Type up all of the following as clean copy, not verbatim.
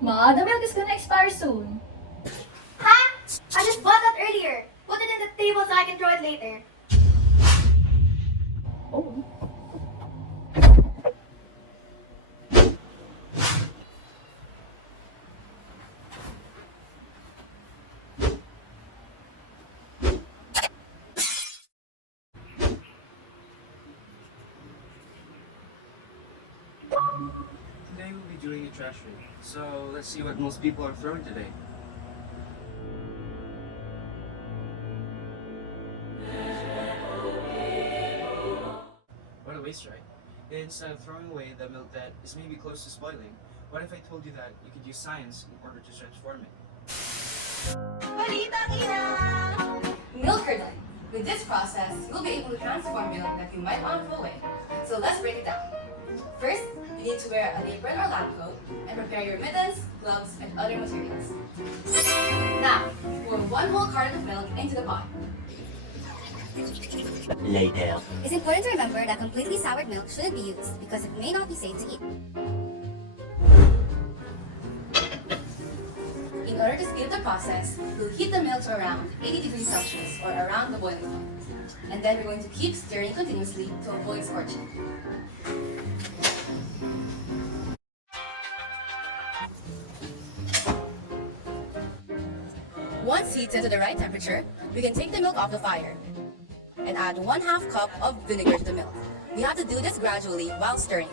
Ma, the milk is gonna expire soon. Ha! I just bought that earlier. Put it in the table so I can throw it later. Oh. Today we'll be doing a trash rate. So let's see what most people are throwing today. What a waste, right? Instead of throwing away the milk that is maybe close to spoiling, what if I told you that you could use science in order to transform it? Milk curdling. With this process, you'll be able to transform milk that you might want to throw away. So let's break it down. First, you need to wear an apron or lab coat and prepare your mittens, gloves, and other materials. Now, pour one whole carton of milk into the pot. Later. It's important to remember that completely soured milk shouldn't be used because it may not be safe to eat. In order to speed up the process, we'll heat the milk to around 80 degrees Celsius or around the boiling point. And then we're going to keep stirring continuously to avoid scorching. Once heated to the right temperature, we can take the milk off the fire and add 1/2 cup of vinegar to the milk. We have to do this gradually while stirring.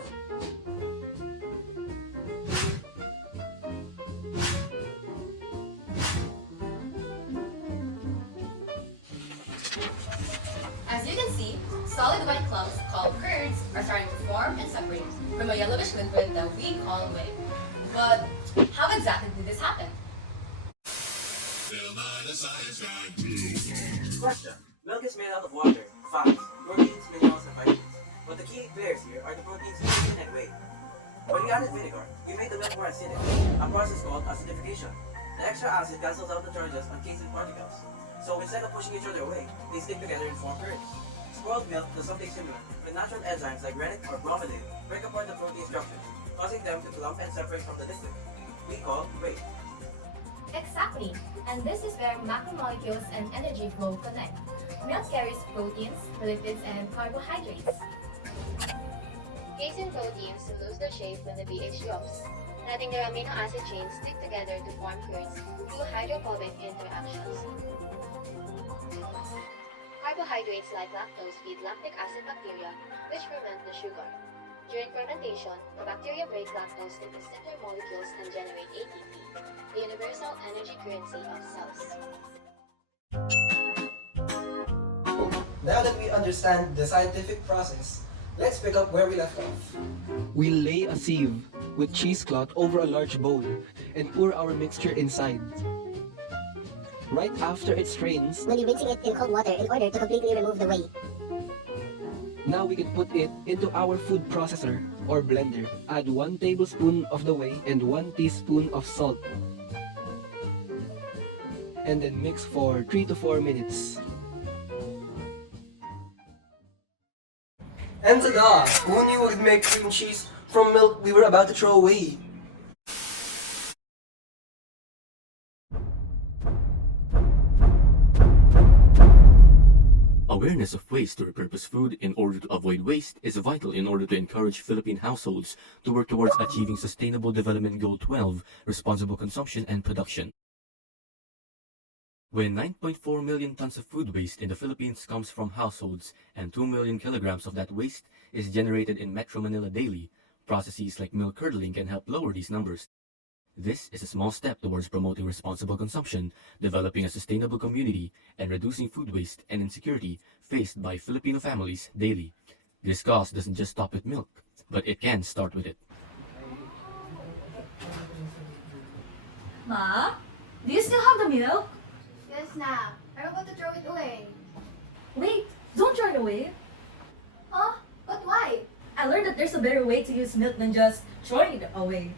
As you can see, solid white clumps called curds are starting to form and separate from a yellowish liquid that we call whey. But how exactly did this happen? Question. Milk is made out of water, fats, proteins, minerals, and vitamins. But the key players here are the proteins protein and whey. When we added vinegar, we made the milk more acidic, a process called acidification. The extra acid cancels out the charges on casing particles. So instead of pushing each other away, they stick together and form curds. Spoiled milk does something similar, but natural enzymes like rennet or bromelain break apart the protein structure, causing them to clump and separate from the liquid. We call whey. Exactly. And this is where macromolecules and energy flow connect. Milk carries proteins, lipids, and carbohydrates. Casein proteins lose their shape when the pH drops, letting their amino acid chains stick together to form curds through hydrophobic interactions. Carbohydrates like lactose feed lactic acid bacteria, which ferment the sugar. During fermentation, the bacteria break lactose into simpler molecules and generate ATP, the universal energy currency of cells. Now that we understand the scientific process, let's pick up where we left off. We lay a sieve with cheesecloth over a large bowl and pour our mixture inside. Right after it strains, We'll be rinsing it in cold water in order to completely remove the whey. now we can put it into our food processor or blender. Add 1 tablespoon of the whey and 1 teaspoon of salt. And then mix for 3 to 4 minutes. And ta-da! Who knew we'd make cream cheese from milk we were about to throw away? Awareness of ways to repurpose food in order to avoid waste is vital in order to encourage Philippine households to work towards achieving Sustainable Development Goal 12, responsible consumption and production. When 9.4 million tons of food waste in the Philippines comes from households and 2 million kilograms of that waste is generated in Metro Manila daily, processes like milk curdling can help lower these numbers. This is a small step towards promoting responsible consumption, developing a sustainable community, and reducing food waste and insecurity faced by Filipino families daily. This cause doesn't just stop with milk, but it can start with it. Ma, do you still have the milk? Yes, na. I'm about to throw it away. Wait, don't throw it away. Huh? But why? I learned that there's a better way to use milk than just throwing it away.